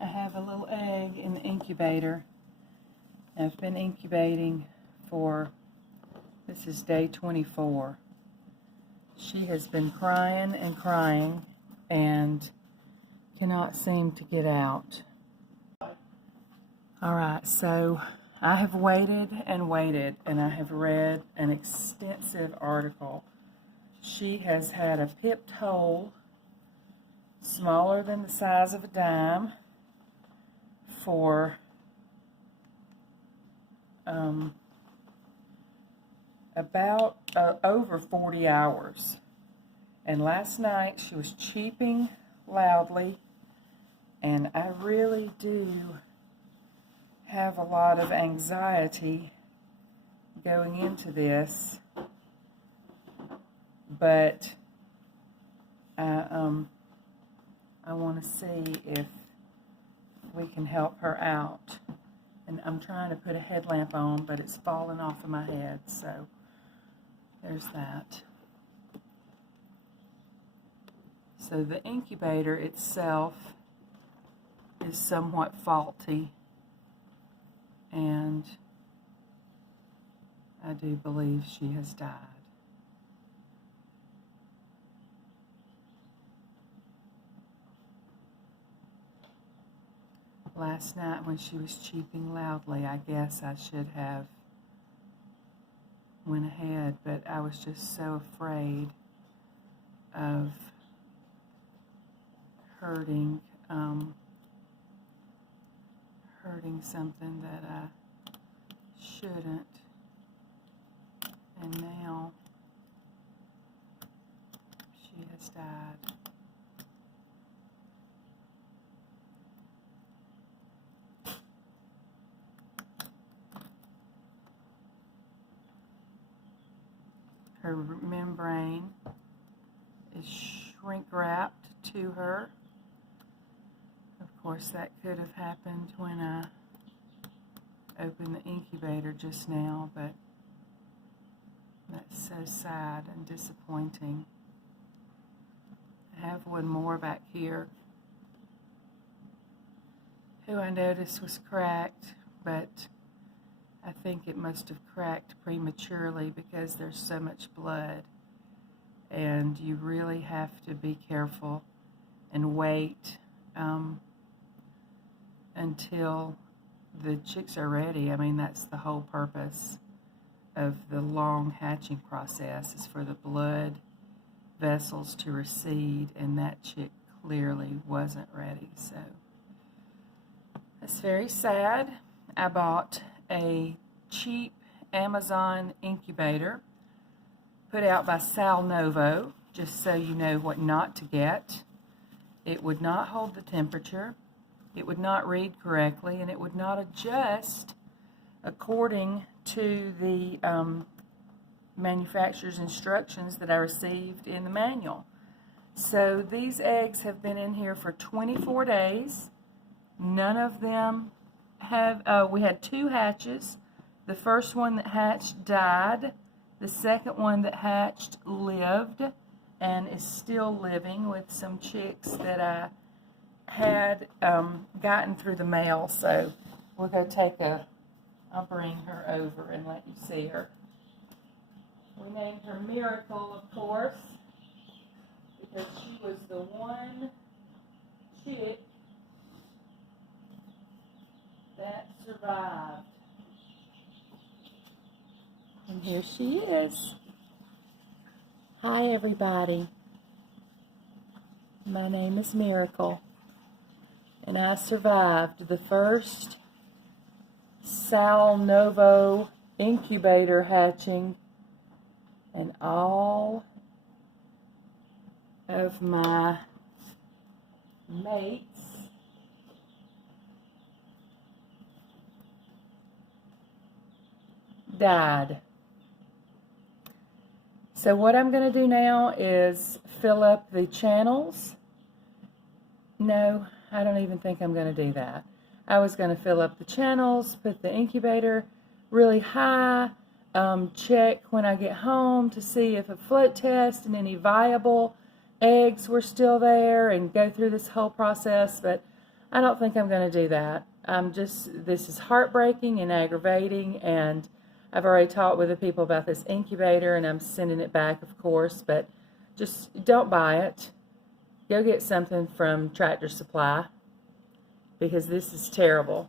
I have a little egg in the incubator. I've been incubating for, this is day 24. She has been crying and crying and cannot seem to get out. Alright, so I have waited and waited, and I have read an extensive article. She has had a pipped hole smaller than the size of a dime for about over 40 hours. And last night she was cheeping loudly, and I really do have a lot of anxiety going into this, but I want to see if we can help her out. And I'm trying to put a headlamp on, but it's falling off of my head, so there's that. So the incubator itself is somewhat faulty, and I do believe she has died. Last night when she was cheeping loudly, I guess I should have went ahead, but I was just so afraid of hurting something that I shouldn't, and now she has died. Her membrane is shrink wrapped to her. Of course, that could have happened when I opened the incubator just now, but that's so sad and disappointing. I have one more back here who I noticed was cracked, but I think it must have cracked prematurely because there's so much blood, and you really have to be careful and wait until the chicks are ready. I mean, that's the whole purpose of the long hatching process, is for the blood vessels to recede, and that chick clearly wasn't ready. So that's very sad. I bought a cheap Amazon incubator put out by Salnovo, just so you know what not to get. It would not hold the temperature, it would not read correctly, and it would not adjust according to the manufacturer's instructions that I received in the manual. So these eggs have been in here for 24 days. None of them have, we had 2 hatches. The first one that hatched died. The second one that hatched lived and is still living with some chicks that I had gotten through the mail. So we'll go I'll bring her over and let you see her. We named her Miracle, of course, because she was the one chick that survived. And here she is. Hi, everybody. My name is Miracle, and I survived the first Salnovo incubator hatching, and all of my mates died. So what I'm going to do now is fill up the channels. No, I don't even think I'm going to do that. I was going to fill up the channels, put the incubator really high, check when I get home to see if a float test and any viable eggs were still there, and go through this whole process. But I don't think I'm going to do that. This is heartbreaking and aggravating, and I've already talked with the people about this incubator, and I'm sending it back, of course, but just don't buy it. Go get something from Tractor Supply, because this is terrible.